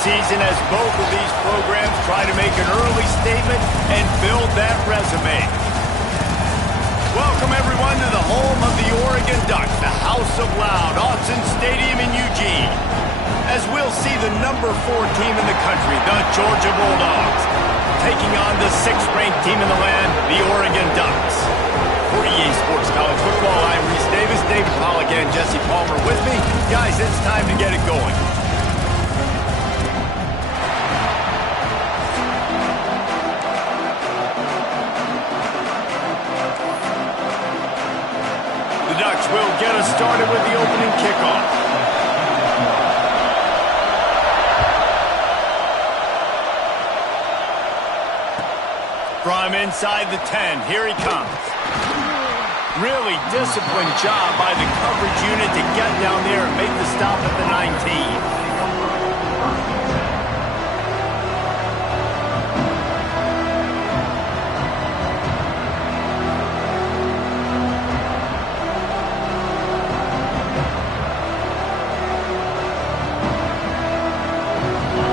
season as both of these programs try to make an early statement and build that resume. Welcome, everyone, to the home of the Oregon Ducks, the House of Loud, Autzen Stadium in Eugene, as we'll see the number 4 team in the country, the Georgia Bulldogs, taking on the 6th-ranked team in the land, the Oregon Ducks. For EA Sports College Football, I'm Reese Davis, David Pollack, and Jesse Palmer with me. Guys, it's time to get it going. The Ducks will get us started with the opening kickoff. From inside the 10, here he comes. Really disciplined job by the coverage unit to get down there and make the stop at the 19.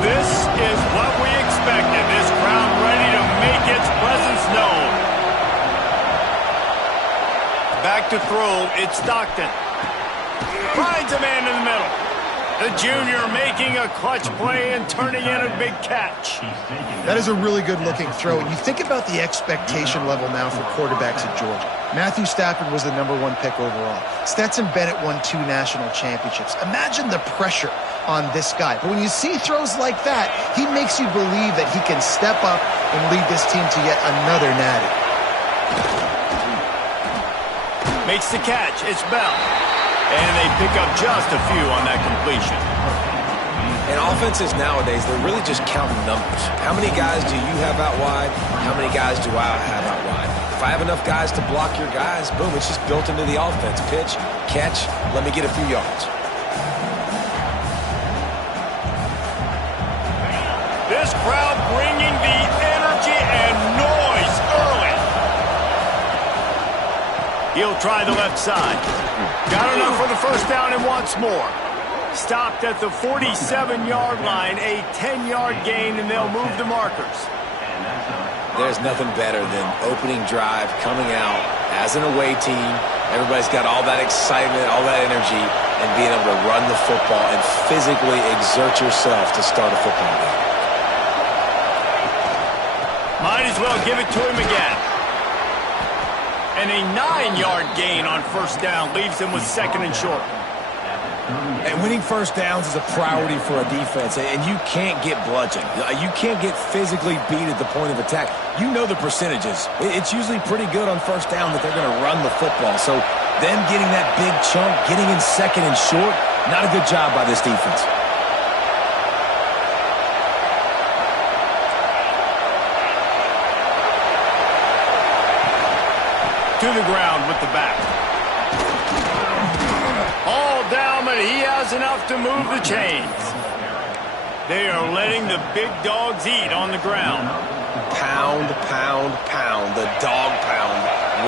This is what we expected. This crowd ready to make its presence known. Back to throw, it's Stockton. Finds a man in the middle. The junior making a clutch play and turning in a big catch. That is a really good-looking throw. And you think about the expectation level now for quarterbacks at Georgia. Matthew Stafford was the #1 pick overall. Stetson Bennett won 2 national championships. Imagine the pressure on this guy. But when you see throws like that, he makes you believe that he can step up and lead this team to yet another natty. Makes the catch. It's Bell. And they pick up just a few on that completion. And offenses nowadays, they're really just counting numbers. How many guys do you have out wide? How many guys do I have out wide? If I have enough guys to block your guys, boom, it's just built into the offense. Pitch, catch, let me get a few yards. This crowd bringing the energy and noise early. He'll try the left side. Got enough for the first down and wants more. Stopped at the 47-yard line, a 10-yard gain, and they'll move the markers. There's nothing better than opening drive, coming out as an away team. Everybody's got all that excitement, all that energy, and being able to run the football and physically exert yourself to start a football game. Might as well give it to him again. And a 9-yard gain on first down leaves him with 2nd and short. And winning first downs is a priority for a defense, and you can't get bludgeoned. You can't get physically beat at the point of attack. You know the percentages. It's usually pretty good on first down that they're going to run the football. So them getting that big chunk, getting in 2nd and short, not a good job by this defense. To the ground with the back. All down, but he has enough to move the chains. They are letting the big dogs eat on the ground. Pound, pound, pound, the dog pound.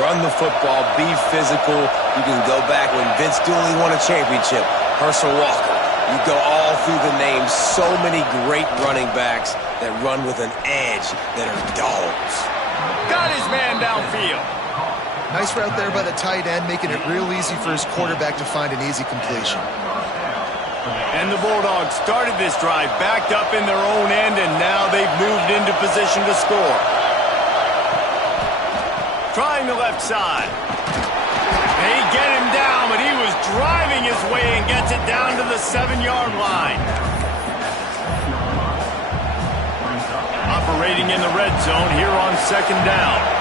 Run the football, be physical. You can go back when Vince Dooley won a championship. Herschel Walker. You go all through the names. So many great running backs that run with an edge that are dogs. Got his man downfield. Nice route there by the tight end, making it real easy for his quarterback to find an easy completion. And the Bulldogs started this drive backed up in their own end, and now they've moved into position to score. Trying the left side. They get him down, but he was driving his way and gets it down to the 7-yard line. Operating in the red zone here on 2nd down.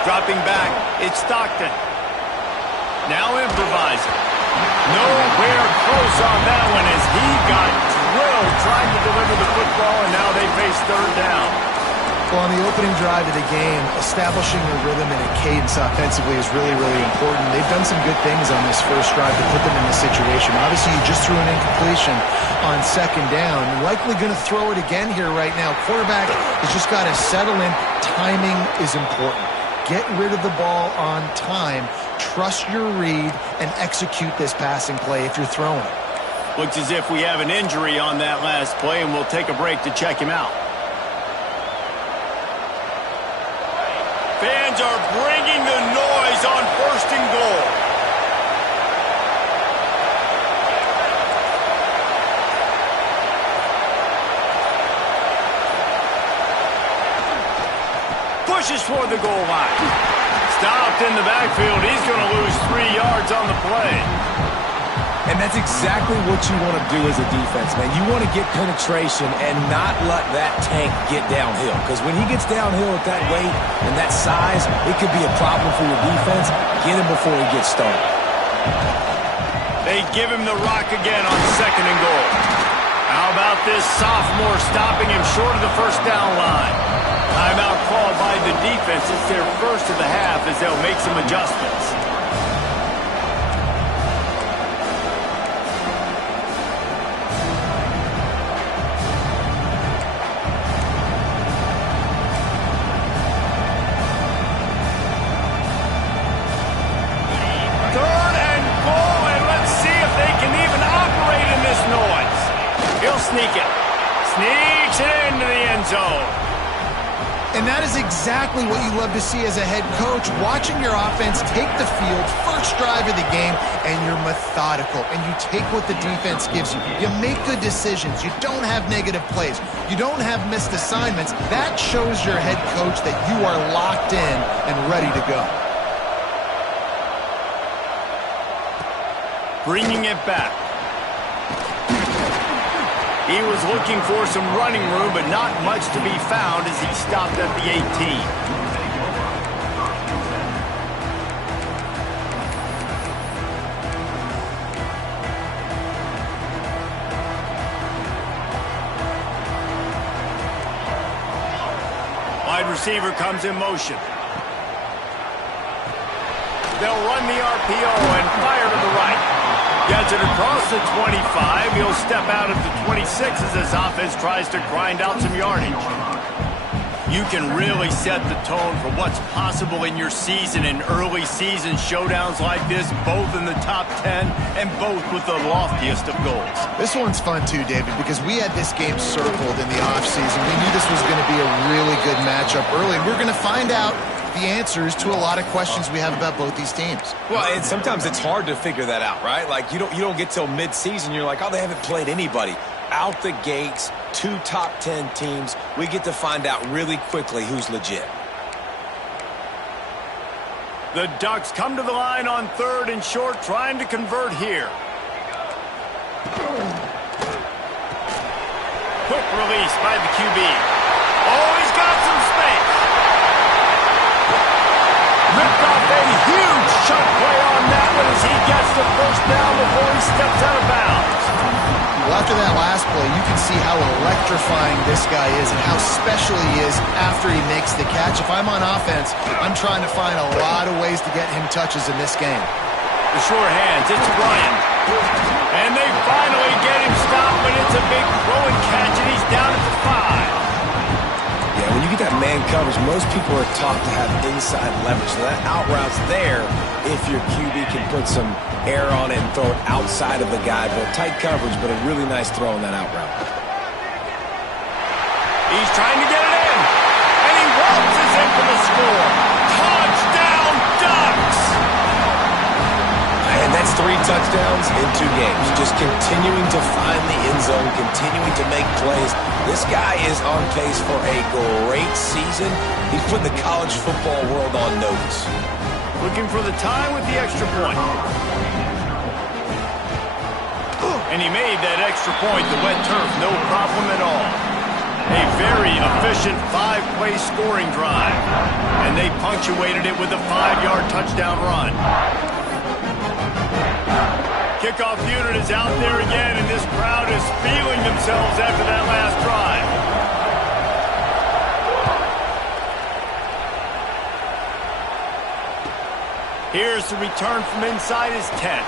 Dropping back, it's Stockton. Now improvising. Nowhere close on that one as he got drilled trying to deliver the football, and now they face 3rd down. Well, on the opening drive of the game, establishing a rhythm and a cadence offensively is really, really important. They've done some good things on this first drive to put them in this situation. Obviously, you just threw an incompletion on 2nd down. Likely going to throw it again here right now. Quarterback has just got to settle in. Timing is important. Get rid of the ball on time. Trust your read and execute this passing play if you're throwing it. Looks as if we have an injury on that last play, and we'll take a break to check him out. Fans are bringing the noise on 1st and goal. Pushes toward the goal line. Stopped in the backfield. He's going to lose 3 yards on the play. And that's exactly what you want to do as a defense, man. You want to get penetration and not let that tank get downhill. Because when he gets downhill at that weight and that size, it could be a problem for your defense. Get him before he gets started. They give him the rock again on 2nd and goal. How about this sophomore stopping him short of the 1st down line? Timeout called by the defense. It's their first of the half as they'll make some adjustments. Sneak it. Sneaks it into the end zone. And that is exactly what you love to see as a head coach, watching your offense take the field, first drive of the game, and you're methodical, and you take what the defense gives you. You make good decisions. You don't have negative plays. You don't have missed assignments. That shows your head coach that you are locked in and ready to go. Bringing it back. He was looking for some running room, but not much to be found as he stopped at the 18. Wide receiver comes in motion. They'll run the RPO and fire to the right. Gets it across the 25. He'll step out at the 26 as this offense tries to grind out some yardage. You can really set the tone for what's possible in your season in early season showdowns like this, both in the top 10 and both with the loftiest of goals. This one's fun too, David, because we had this game circled in the offseason. We knew this was going to be a really good matchup early. We're going to find out the answers to a lot of questions we have about both these teams. Well, and sometimes it's hard to figure that out, right? Like, you don't get till mid-season, you're like, oh, they haven't played anybody. Out the gates, 2 top 10 teams. We get to find out really quickly who's legit. The Ducks come to the line on 3rd and short, trying to convert here. Quick release by the QB. Oh, he's got some space. Ripped off a huge chunk play on that one as he gets the 1st down before he steps out of bounds. Well, after that last play, you can see how electrifying this guy is and how special he is after he makes the catch. If I'm on offense, I'm trying to find a lot of ways to get him touches in this game. The sure hands, it's Bryant. And they finally get him stopped, but it's a big throw and catch, and he's down at the 5. Yeah, when you get that man coverage, most people are taught to have inside leverage. So that out route's there if your QB can put some air on it and throw it outside of the guy. But tight coverage, but a really nice throw on that out route. He's trying to get it in, and he waltzes in for the score. Touchdown, Ducks! And that's 3 touchdowns in 2 games. Just continuing to find the end zone, continuing to make plays. This guy is on pace for a great season. He's put the college football world on notice. Looking for the tie with the extra point. And he made that extra point, the wet turf, no problem at all. A very efficient 5-play scoring drive. And they punctuated it with a 5-yard touchdown run. Kickoff unit is out there again, and this crowd is feeling themselves after that last drive. Here's the return from inside his 10.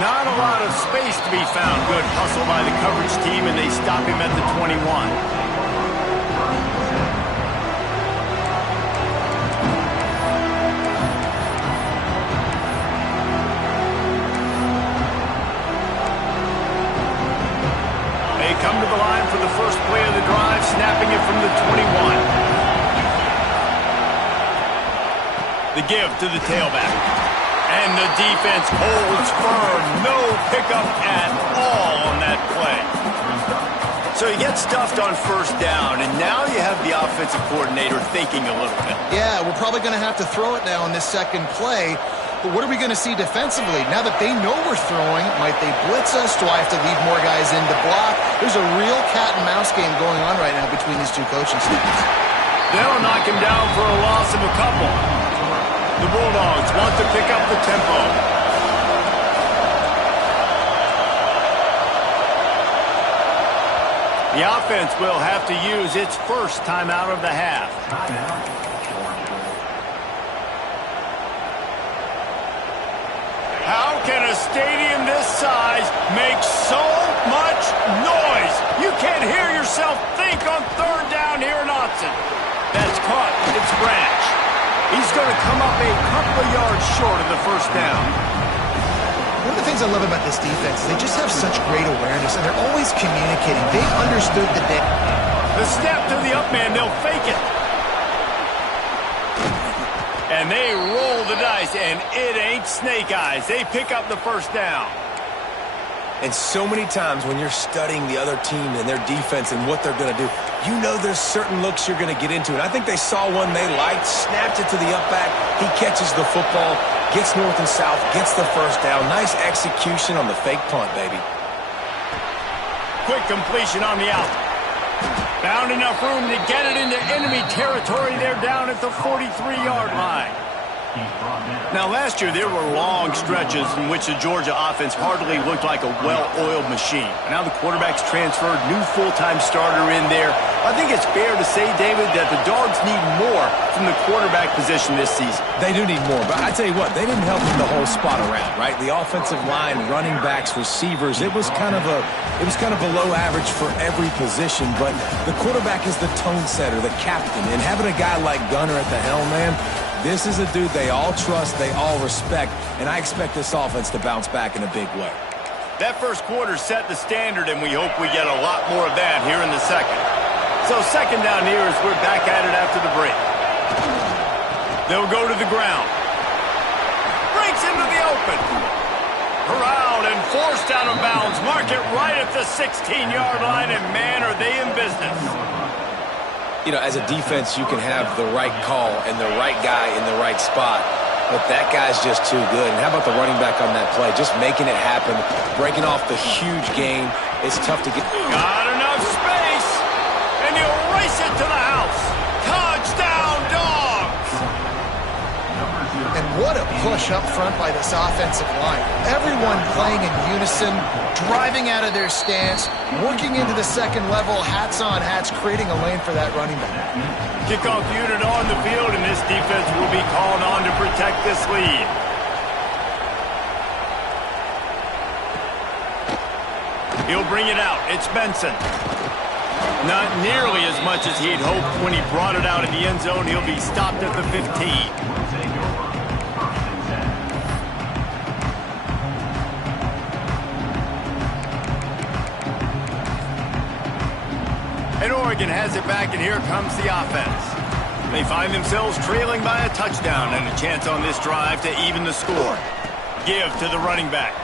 Not a lot of space to be found. Good hustle by the coverage team, and they stop him at the 21. come to the line for the first play of the drive, snapping it from the 21. The give to the tailback. And the defense holds firm. No pickup at all on that play. So he gets stuffed on first down, and now you have the offensive coordinator thinking a little bit. Yeah, we're probably going to have to throw it now in this second play. But what are we going to see defensively? Now that they know we're throwing, might they blitz us? Do I have to leave more guys in to block? There's a real cat and mouse game going on right now between these two coaching staffs. They'll knock him down for a loss of a couple. The Bulldogs want to pick up the tempo. The offense will have to use its first timeout of the half. How can a stadium this size make so much noise? You can't hear yourself think on third down here in Autzen. That's caught. It's Branch. He's going to come up a couple of yards short of the first down. One of the things I love about this defense is they just have such great awareness, and they're always communicating. They understood the day. The snap to the up man, they'll fake it. And they roll the dice, and it ain't snake eyes. They pick up the first down. And so many times when you're studying the other team and their defense and what they're going to do, you know there's certain looks you're going to get into. And I think they saw one they liked, snapped it to the up back. He catches the football, gets north and south, gets the first down. Nice execution on the fake punt, baby. Quick completion on the out. Found enough room to get it into enemy territory. They're down at the 43-yard line. Now, last year, there were long stretches in which the Georgia offense hardly looked like a well-oiled machine. Now the quarterback's transferred, new full-time starter in there. I think it's fair to say, David, that the Dogs need more from the quarterback position this season. They do need more, but I tell you what, they didn't help them the whole spot around, right? The offensive line, running backs, receivers, it was kind of below average for every position, but the quarterback is the tone setter, the captain, and having a guy like Gunner at the helm, man, this is a dude they all trust, they all respect, and I expect this offense to bounce back in a big way. That first quarter set the standard, and we hope we get a lot more of that here in the second. So second down here as we're back at it after the break. They'll go to the ground. Breaks into the open. Corralled and forced out of bounds. Mark it right at the 16-yard line, and man, are they in business. You know, as a defense, you can have the right call and the right guy in the right spot, but that guy's just too good. And how about the running back on that play? Just making it happen, breaking off the huge gain. It's tough to get. Got enough space, and he'll race it to the house. Touchdown, Dogs! And what a push up front by this offensive line. Everyone playing in unison, driving out of their stance, working into the second level, hats on hats, creating a lane for that running back. Kickoff unit on the field, and this defense will be called on to protect this lead. He'll bring it out. It's Benson. Not nearly as much as he'd hoped when he brought it out of the end zone. He'll be stopped at the 15. And Oregon has it back, and here comes the offense. They find themselves trailing by a touchdown and a chance on this drive to even the score. Give to the running back.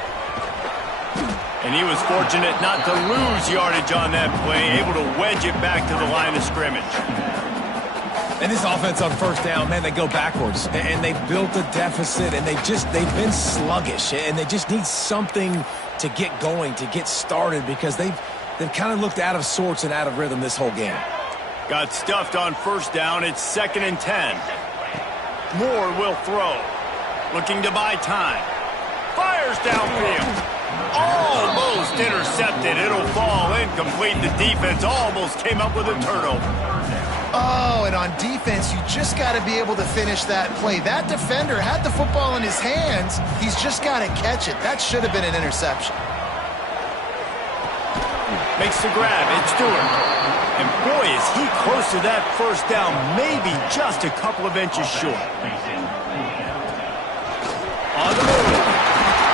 And he was fortunate not to lose yardage on that play, able to wedge it back to the line of scrimmage. And this offense on first down, man, they go backwards. And they built a deficit, and they've been sluggish. And they just need something to get going, to get started, because they've kind of looked out of sorts and out of rhythm this whole game. Got stuffed on first down. It's 2nd and 10. Moore will throw. Looking to buy time. Fires downfield. Almost intercepted. It'll fall incomplete. The defense almost came up with a turnover. Oh, and on defense, you just got to be able to finish that play. That defender had the football in his hands. He's just got to catch it. That should have been an interception. Makes the grab. It's Stewart. And boy, is he close to that first down. Maybe just a couple of inches short. On the move.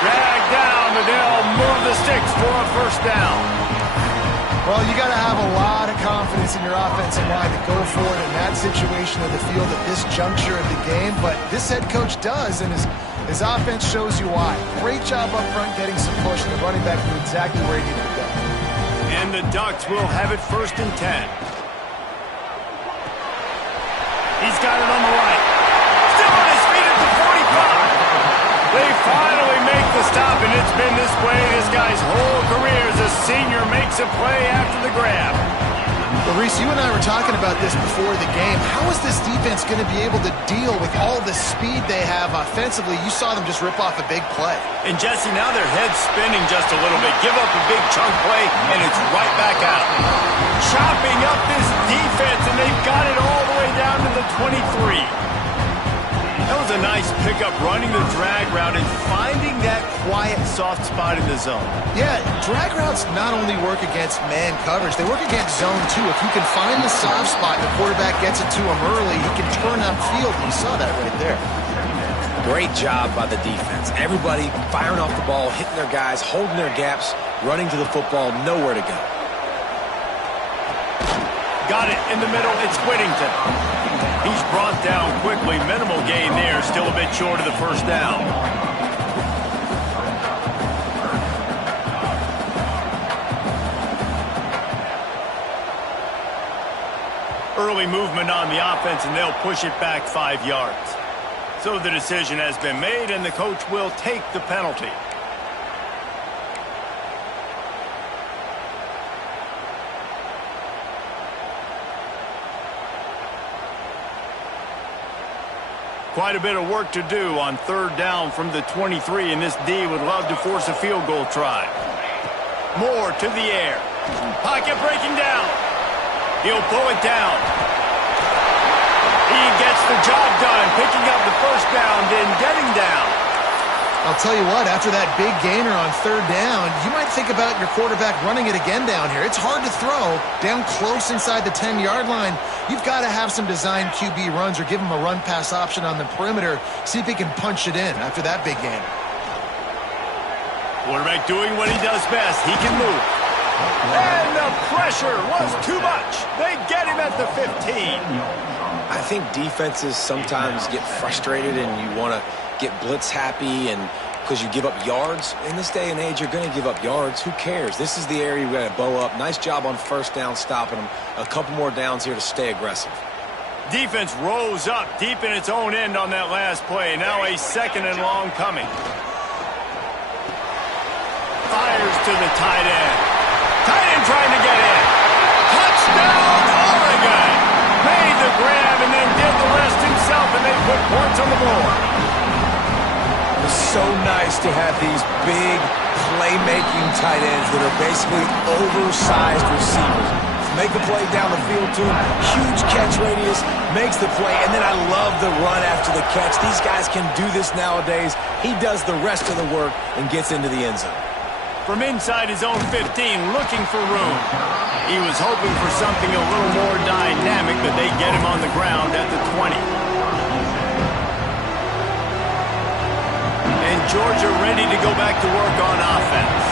Dragged down, and they'll move the sticks for a first down. Well, you got to have a lot of confidence in your offensive line to go for it in that situation of the field at this juncture of the game. But this head coach does, and his offense shows you why. Great job up front getting some push, and the running back knew exactly where he needed to go. And the Ducks will have it 1st and 10. He's got it on the right. Still on his feet at the 45. They finally make the stop, and it's been this way this guy's whole career as a senior makes a play after the grab. Well, Reese, you and I were talking about this before the game. How is this defense going to be able to deal with all the speed they have offensively? You saw them just rip off a big play. And, Jesse, now their head's spinning just a little bit. Give up a big chunk play, and it's right back out. Chopping up this defense, and they've got it all the way down to the 23. That was a nice pickup, running the drag route and finding that quiet, soft spot in the zone. Yeah, drag routes not only work against man coverage, they work against zone too. If you can find the soft spot and the quarterback gets it to him early, he can turn upfield. You saw that right there. Great job by the defense. Everybody firing off the ball, hitting their guys, holding their gaps, running to the football, nowhere to go. Got it in the middle. It's Whittington. He's brought down quickly. Minimal gain there. Still a bit short of the 1st down. Early movement on the offense, and they'll push it back 5 yards. So the decision has been made, and the coach will take the penalty. Quite a bit of work to do on 3rd down from the 23, and this D would love to force a field goal try. Moore to the air. Pocket breaking down. He'll pull it down. He gets the job done, picking up the 1st down, then getting down. I'll tell you what, after that big gainer on 3rd down, you might think about your quarterback running it again down here. It's hard to throw down close inside the 10-yard line. You've got to have some design QB runs or give him a run-pass option on the perimeter. See if he can punch it in after that big gainer. Quarterback doing what he does best. He can move. And the pressure was too much. They get him at the 15. I think defenses sometimes get frustrated and you want to get blitz happy and because you give up yards. In this day and age, you're going to give up yards. Who cares? This is the area we've got to bow up. Nice job on 1st down stopping them. A couple more downs here to stay aggressive. Defense rose up deep in its own end on that last play. Now a 2nd and long coming. Fires to the tight end. Tight end trying to get in. Touchdown, Oregon! Made the grab and then did the rest himself, and they put points on the board. It's so nice to have these big playmaking tight ends that are basically oversized receivers. Make a play down the field to him, huge catch radius, makes the play, and then I love the run after the catch. These guys can do this nowadays. He does the rest of the work and gets into the end zone. From inside his own 15, looking for room. He was hoping for something a little more dynamic, but they get him on the ground at the 20. And Georgia ready to go back to work on offense.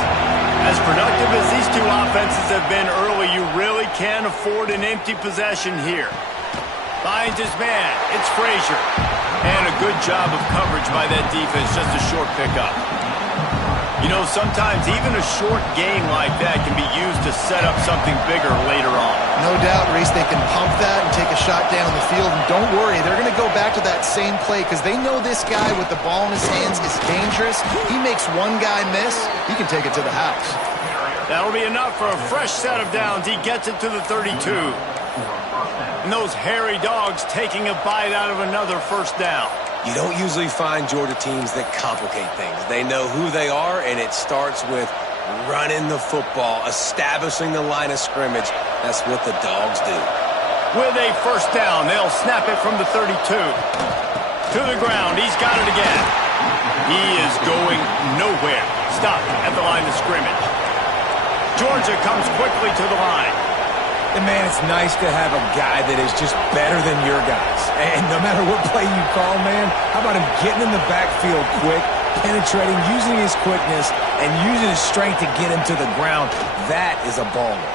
As productive as these two offenses have been early, you really can't afford an empty possession here. Finds his man. It's Frazier. And a good job of coverage by that defense, just a short pickup. You know, sometimes even a short game like that can be used to set up something bigger later on. No doubt, Reese, they can pump that and take a shot down the field. And don't worry, they're going to go back to that same play because they know this guy with the ball in his hands is dangerous. He makes one guy miss, he can take it to the house. That'll be enough for a fresh set of downs. He gets it to the 32. And those hairy dogs taking a bite out of another 1st down. You don't usually find Georgia teams that complicate things. They know who they are, and it starts with running the football, establishing the line of scrimmage. That's what the dogs do. With a 1st down, they'll snap it from the 32. To the ground, he's got it again. He is going nowhere. Stopped at the line of scrimmage. Georgia comes quickly to the line. And, man, it's nice to have a guy that is just better than your guys. And no matter what play you call, man, how about him getting in the backfield quick, penetrating, using his quickness, and using his strength to get him to the ground? That is a baller.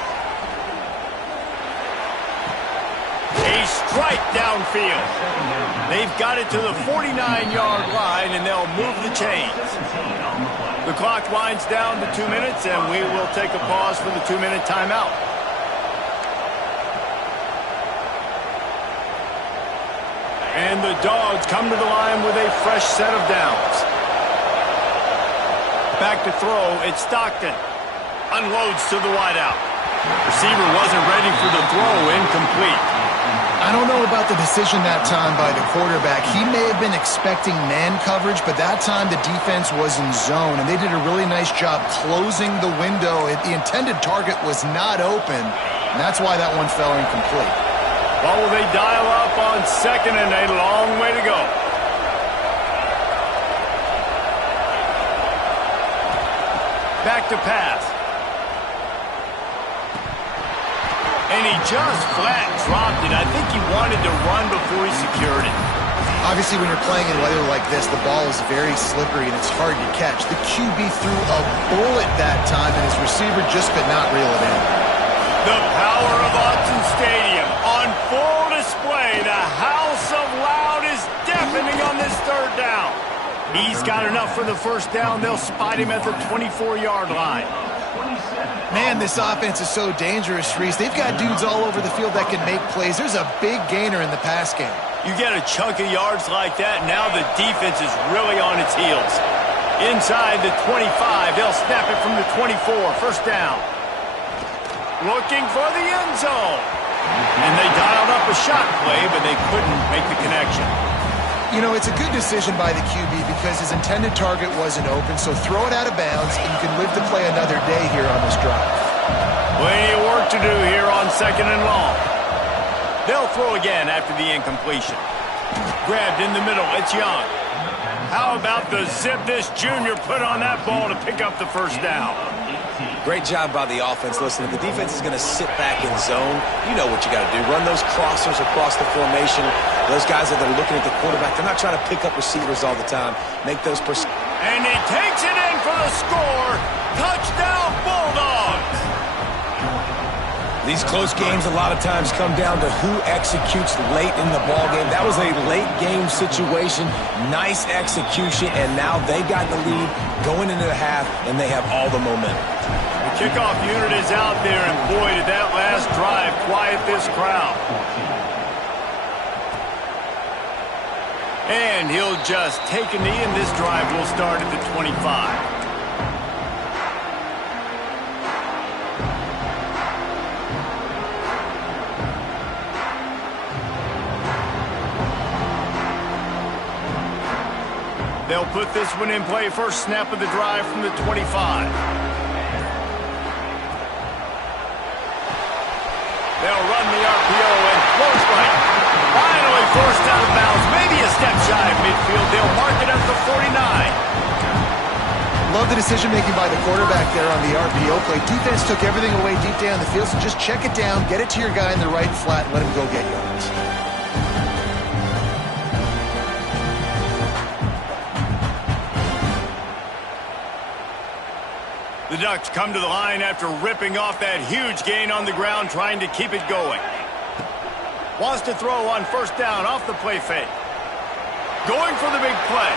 A strike downfield. They've got it to the 49-yard line, and they'll move the chains. The clock winds down to 2 minutes, and we will take a pause for the 2-minute timeout. And the Dogs come to the line with a fresh set of downs. Back to throw, it's Stockton. Unloads to the wideout. Receiver wasn't ready for the throw, incomplete. I don't know about the decision that time by the quarterback. He may have been expecting man coverage, but that time the defense was in zone, and they did a really nice job closing the window. The intended target was not open, and that's why that one fell incomplete. Well, will they dial up on second and a long way to go? Back to pass. And he just flat dropped it. I think he wanted to run before he secured it. Obviously, when you're playing in weather like this, the ball is very slippery and it's hard to catch. The QB threw a bullet that time, and his receiver just could not reel it in. The power of Autzen Stadium on full display. The House of Loud is deafening on this third down. He's got enough for the first down. They'll spot him at the 24-yard line. Man, this offense is so dangerous, Reese. They've got dudes all over the field that can make plays. There's a big gainer in the pass game. You get a chunk of yards like that, now the defense is really on its heels. Inside the 25, they'll snap it from the 24. First down. Looking for the end zone. And they dialed up a shot play, but they couldn't make the connection. You know, it's a good decision by the QB because his intended target wasn't open, so throw it out of bounds, and you can live to play another day here on this drive. Plenty of work to do here on second and long. They'll throw again after the incompletion. Grabbed in the middle, it's Young. How about the zip this junior put on that ball to pick up the first down? Great job by the offense. Listen, if the defense is going to sit back in zone, you know what you got to do. Run those crossers across the formation. Those guys that are looking at the quarterback, they're not trying to pick up receivers all the time. Make those... And he takes it in for the score. Touchdown, Bulldogs. These close games a lot of times come down to who executes late in the ball game. That was a late game situation. Nice execution, and now they got the lead going into the half, and they have all the momentum. The kickoff unit is out there, and boy, did that last drive quiet this crowd. And he'll just take a knee, and this drive will start at the 25. They'll put this one in play. First snap of the drive from the 25. They'll run the RPO and close right. Finally forced out of bounds. Maybe a step shy of midfield. They'll mark it at the 49. Love the decision-making by the quarterback there on the RPO play. Defense took everything away deep down the field, so just check it down, get it to your guy in the right flat, and let him go get yards. The Ducks come to the line after ripping off that huge gain on the ground, trying to keep it going. Wants to throw on first down off the play fake. Going for the big play.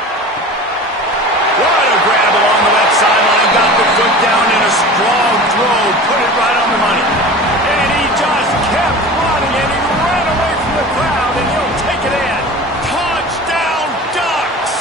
What a grab along the left sideline. Got the foot down in a strong throw. Put it right on the money. And he just kept running, and he ran away from the crowd, and he'll take it in. Touchdown, Ducks!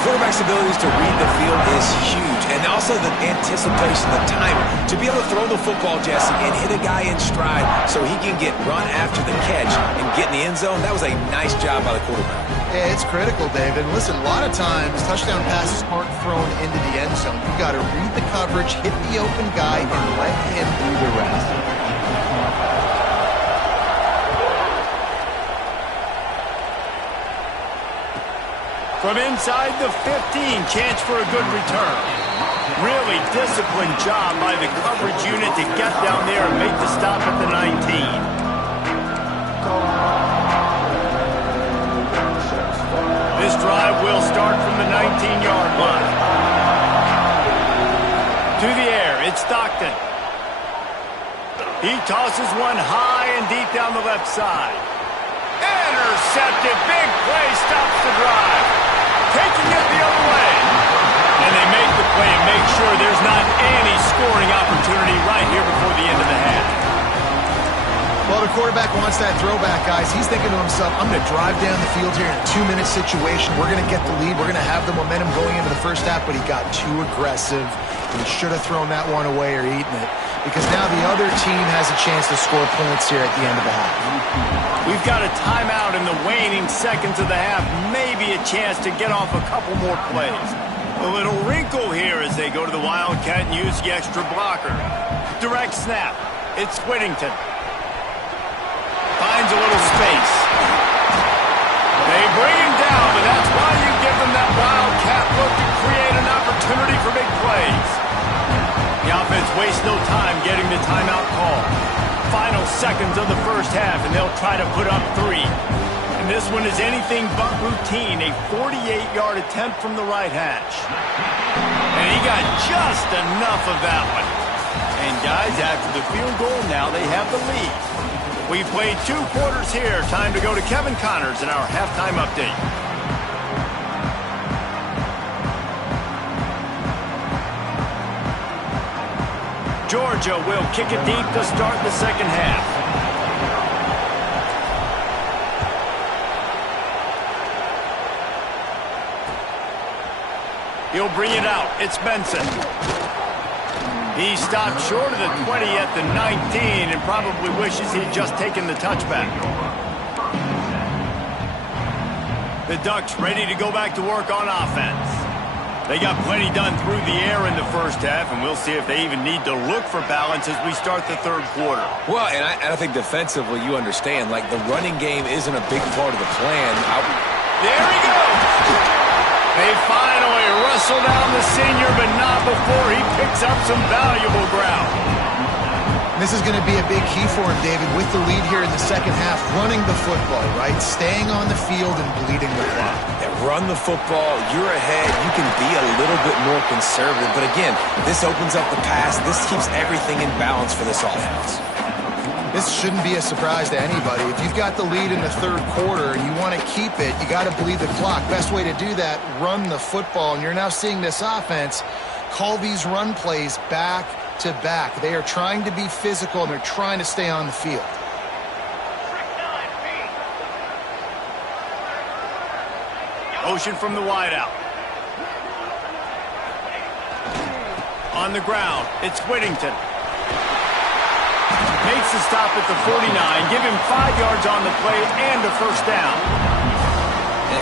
Quarterback's abilities to read the field is huge, and also the anticipation, the timing. To be able to throw the football, Jesse, and hit a guy in stride so he can get run after the catch and get in the end zone, that was a nice job by the quarterback. Yeah, it's critical, David. Listen, a lot of times touchdown passes aren't thrown into the end zone. You've got to read the coverage, hit the open guy, and let him do the rest. From inside the 15, chance for a good return. Really disciplined job by the coverage unit to get down there and make the stop at the 19. This drive will start from the 19-yard line. To the air, it's Stockton. He tosses one high and deep down the left side. Intercepted. Big play stops the drive. Taking it the other way. And they make the play and make sure there's not any scoring opportunity right here before the end of the half. Well, the quarterback wants that throwback, guys. He's thinking to himself, I'm going to drive down the field here in a 2-minute situation. We're going to get the lead. We're going to have the momentum going into the first half, but he got too aggressive. He should have thrown that one away or eaten it, because now the other team has a chance to score points here at the end of the half. We've got a timeout in the waning seconds of the half. Maybe a chance to get off a couple more plays. A little wrinkle here as they go to the Wildcat and use the extra blocker. Direct snap. It's Whittington. Finds a little space. They bring him down, but that's why you give them that Wildcat look to create an opportunity for big plays. The offense wastes no time getting the timeout call. Final seconds of the first half, and they'll try to put up 3. And this one is anything but routine, a 48-yard attempt from the right hash. And he got just enough of that one. And guys, after the field goal, now they have the lead. We've played 2 quarters here. Time to go to Kevin Connors in our halftime update. Georgia will kick it deep to start the second half. He'll bring it out. It's Benson. He stopped short of the 20 at the 19 and probably wishes he'd just taken the touchback. The Ducks ready to go back to work on offense. They got plenty done through the air in the first half, and we'll see if they even need to look for balance as we start the third quarter. Well, and I think defensively, you understand, like the running game isn't a big part of the plan. There he goes! They finally wrestle down the senior, but not before he picks up some valuable ground. This is going to be a big key for him, David, with the lead here in the second half, running the football, right? Staying on the field and bleeding the clock. Yeah, run the football, you're ahead, you can be a little bit more conservative. But again, this opens up the pass. This keeps everything in balance for this offense. This shouldn't be a surprise to anybody. If you've got the lead in the third quarter and you want to keep it, you got to bleed the clock. Best way to do that, run the football. And you're now seeing this offense call these run plays back to back. They are trying to be physical, and they're trying to stay on the field. Motion from the wideout. On the ground, it's Whittington. Makes the stop at the 49. Give him 5 yards on the play and a first down.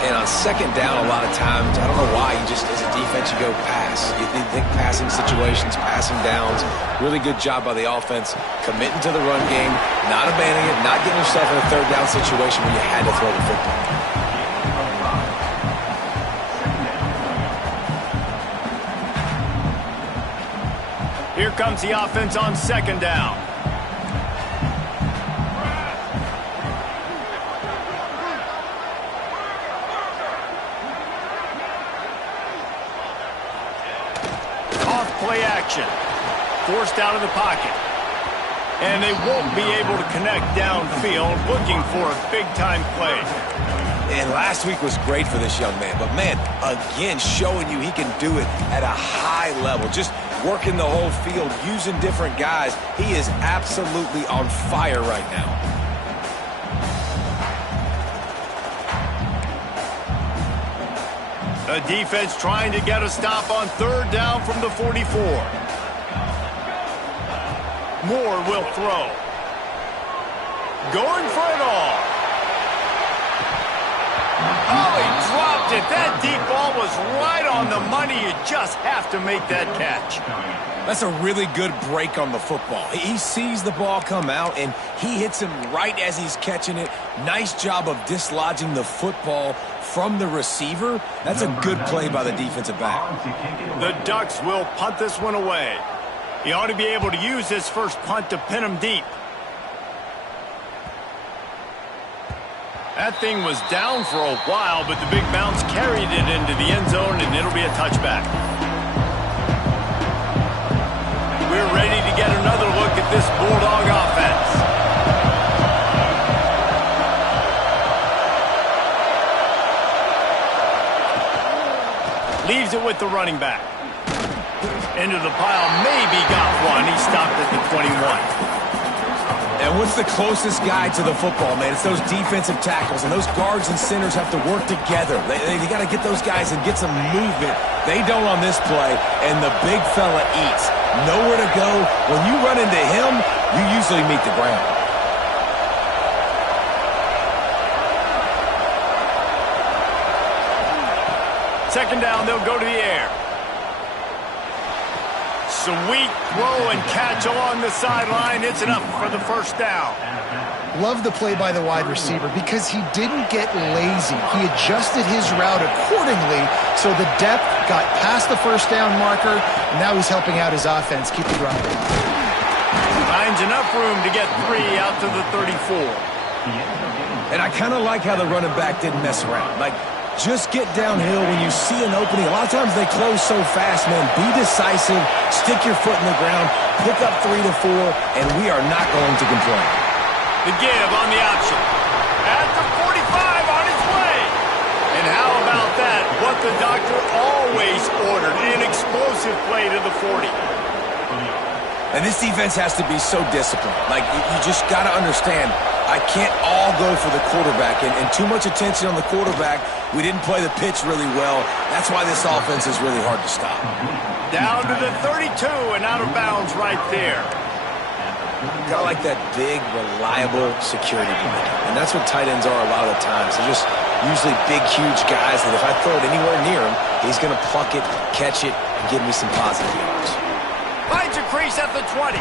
And on second down, a lot of times, I don't know why, you just, as a defense, you go pass. You think passing situations, passing downs. Really good job by the offense, committing to the run game, not abandoning it, not getting yourself in a third down situation where you had to throw the football. Here comes the offense on second down. Play action. Forced out of the pocket. And they won't be able to connect downfield, looking for a big-time play. And last week was great for this young man. But, man, again, showing you he can do it at a high level. Just working the whole field, using different guys. He is absolutely on fire right now. The defense trying to get a stop on third down from the 44. Moore will throw. Going for it all. Oh, he dropped it. That deep ball was right on the money. You just have to make that catch. That's a really good break on the football. He sees the ball come out, and he hits him right as he's catching it. Nice job of dislodging the football from the receiver. That's a good play by the defensive back. The Ducks will punt this one away. He ought to be able to use his first punt to pin him deep. That thing was down for a while, but the big bounce carried it into the end zone, and it'll be a touchback. We're ready to get another look at this Bulldog offense. tries it with the running back. Into the pile, maybe got one. He stopped at the 21. And what's the closest guy to the football, man? It's those defensive tackles, and those guards and centers have to work together. They got to get those guys and get some movement. They don't on this play, and the big fella eats. Nowhere to go. When you run into him, you usually meet the ground. Second down, they'll go to the air. Sweet throw and catch along the sideline. It's enough for the first down. Love the play by the wide receiver because he didn't get lazy. He adjusted his route accordingly, so the depth got past the first down marker, and now he's helping out his offense keep the drive alive. Finds enough room to get 3 out to the 34. And I kind of like how the running back didn't mess around. Like, just get downhill when you see an opening. A lot of times they close so fast, man. Be decisive, stick your foot in the ground, pick up 3 to 4, and we are not going to complain. The give on the option. At the 45 on his way. And how about that? What the doctor always ordered, an explosive play to the 40. And this defense has to be so disciplined. Like, you just got to understand, I can't all go for the quarterback. And too much attention on the quarterback. We didn't play the pitch really well. That's why this offense is really hard to stop. Down to the 32 and out of bounds right there. Kind of like that big, reliable security blanket. And that's what tight ends are a lot of the times. They're just usually big, huge guys that if I throw it anywhere near him, he's going to pluck it, catch it, and give me some positive yards. Finds a crease at the 20.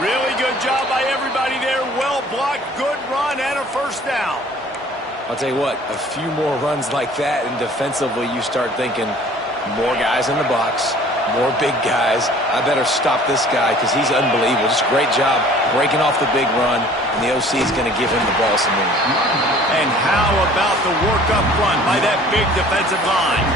Really good job by everybody there. Well blocked, good run, and a first down. I'll tell you what, a few more runs like that, and defensively you start thinking more guys in the box, more big guys. I better stop this guy because he's unbelievable. Just a great job breaking off the big run, and the OC is going to give him the ball some more. And how about the work up front by that big defensive line?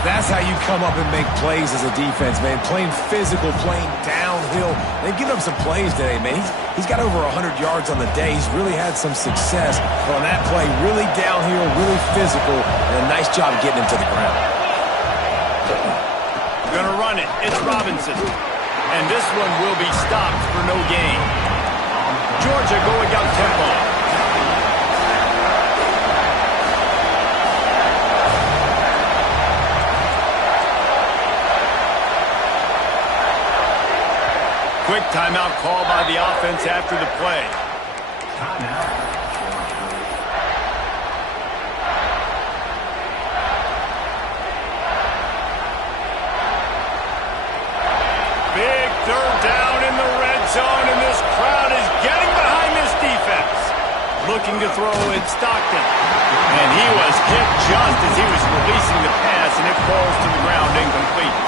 That's how you come up and make plays as a defense, man. Playing physical, playing downhill. They've given up some plays today, man. He's got over 100 yards on the day. He's really had some success. But on that play, really downhill, really physical, and a nice job getting him to the ground. Gonna run it. It's Robinson. And this one will be stopped for no gain. Georgia going down tempo. Quick timeout call by the offense after the play. Big third down in the red zone, and this crowd is getting behind this defense. Looking to throw it, Stockton. And he was hit just as he was releasing the pass, and it falls to the ground incomplete.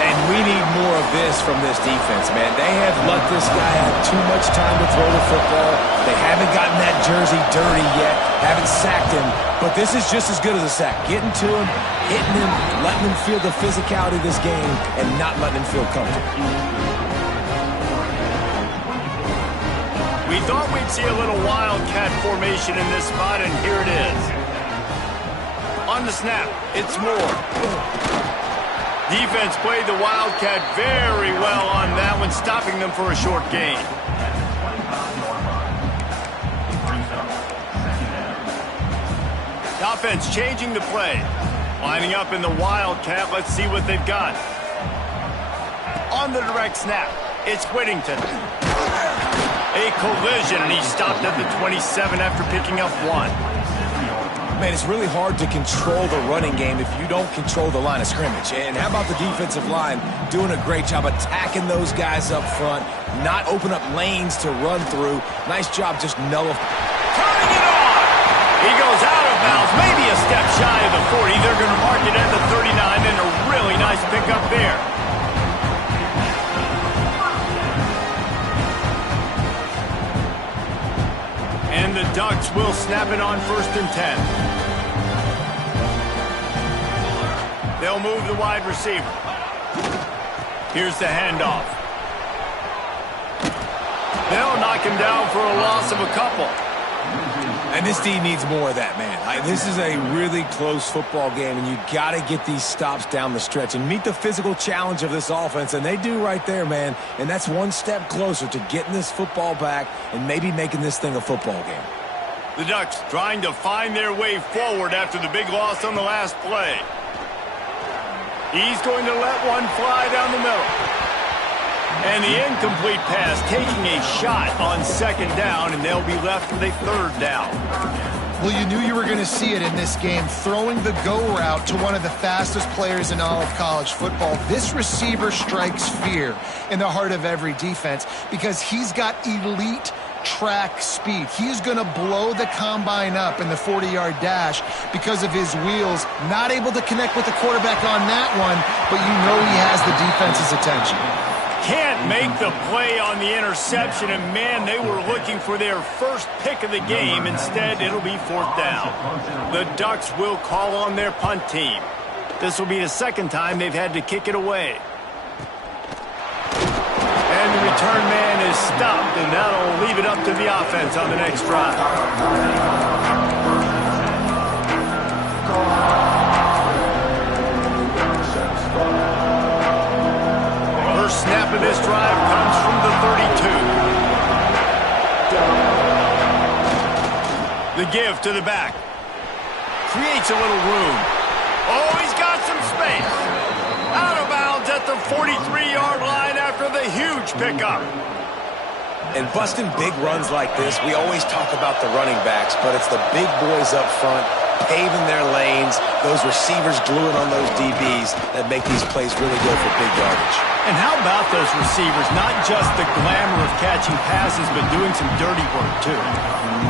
And we need more of this from this defense, man. They have let this guy have too much time to throw the football. They haven't gotten that jersey dirty yet, haven't sacked him. But this is just as good as a sack. Getting to him, hitting him, letting him feel the physicality of this game, and not letting him feel comfortable. We thought we'd see a little wildcat formation in this spot, and here it is. On the snap, it's Moore. Defense played the Wildcat very well on that one, stopping them for a short gain. The offense changing the play. Lining up in the Wildcat. Let's see what they've got. On the direct snap, it's Whittington. A collision, and he stopped at the 27 after picking up 1. Man, it's really hard to control the running game if you don't control the line of scrimmage. And how about the defensive line doing a great job attacking those guys up front, not open up lanes to run through. Nice job just nullifying. Turning it on! He goes out of bounds, maybe a step shy of the 40. They're going to mark it at the 39, and a really nice pickup there. And the Ducks will snap it on 1st and 10. They'll move the wide receiver. Here's the handoff. They'll knock him down for a loss of a couple. And this D needs more of that, man. This is a really close football game, and you got to get these stops down the stretch and meet the physical challenge of this offense, and they do right there, man. And that's one step closer to getting this football back and maybe making this thing a football game. The Ducks trying to find their way forward after the big loss on the last play. He's going to let one fly down the middle. And the incomplete pass taking a shot on second down, and they'll be left with a third down. Well, you knew you were going to see it in this game, throwing the go route to one of the fastest players in all of college football. This receiver strikes fear in the heart of every defense because he's got elite track speed. He's going to blow the combine up in the 40-yard dash because of his wheels. Not able to connect with the quarterback on that one, but you know he has the defense's attention. Can't make the play on the interception, and man, they were looking for their first pick of the game. Instead, it'll be fourth down. The Ducks will call on their punt team. This will be the second time they've had to kick it away. And the return man is stopped, and that'll leave it up to the offense on the next drive. Snap of this drive comes from the 32. The give to the back. Creates a little room. Oh, he's got some space. Out of bounds at the 43-yard line after the huge pickup. And busting big runs like this, we always talk about the running backs, but it's the big boys up front, paving their lanes, those receivers gluing on those DBs that make these plays really go for big yardage. And how about those receivers? Not just the glamour of catching passes, but doing some dirty work, too.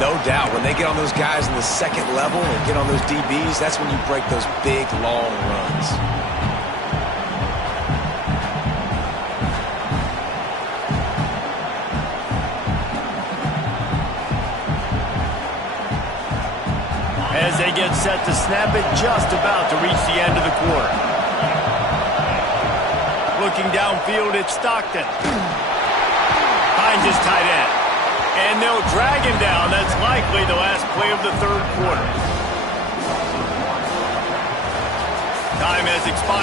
No doubt. When they get on those guys in the second level and get on those DBs, that's when you break those big, long runs. As they get set to snap it, just about to reach the end of the quarter. Looking downfield, it's Stockton. Finds his tight end. And they'll drag him down. That's likely the last play of the third quarter. Time has expired.